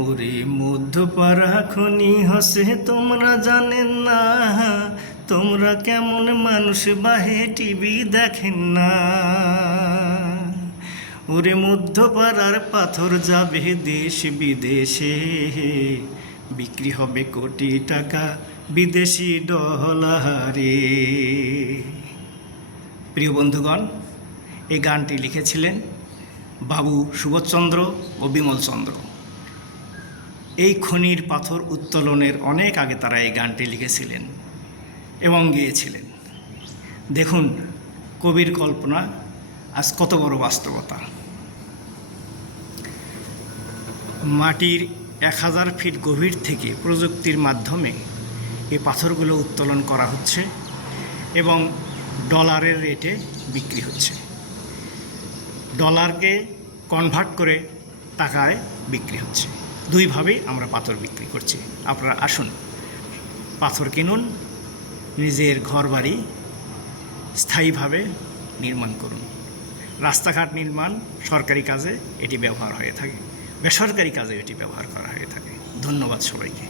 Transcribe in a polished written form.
ওরে মধ্যপাড়া খনি হসে তোমরা জানেন না, তোমরা কেমন মানুষ বাহে টিভি দেখেন না। ওরে মধ্যপাড়ার পাথর যাবে দেশ বিদেশে, বিক্রি হবে কোটি টাকা বিদেশি ডলারে। প্রিয় বন্ধুগণ, এই গানটি লিখেছিলেন বাবু সুবোধচন্দ্র ও বিমলচন্দ্র। এই খনির পাথর উত্তোলনের অনেক আগে তারা এই গানটি লিখেছিলেন এবং গেয়েছিলেন। দেখুন কবির কল্পনা আজ কত বড় বাস্তবতা। মাটির 1000 ফিট গভীর থেকে প্রযুক্তির মাধ্যমে এই পাথরগুলো উত্তোলন করা হচ্ছে এবং ডলারের রেটে বিক্রি হচ্ছে। ডলারকে কনভার্ট করে টাকায় বিক্রি হচ্ছে। দুইভাবেই আমরা পাথর বিক্রি করছি। আপনারা আসুন, পাথর কিনুন, নিজের ঘর বাড়ি স্থায়ীভাবে নির্মাণ করুন। রাস্তাঘাট নির্মাণ সরকারি কাজে এটি ব্যবহার হয়ে থাকে, বেসরকারি কাজে এটি ব্যবহার করা হয়ে থাকে। ধন্যবাদ সবাইকে।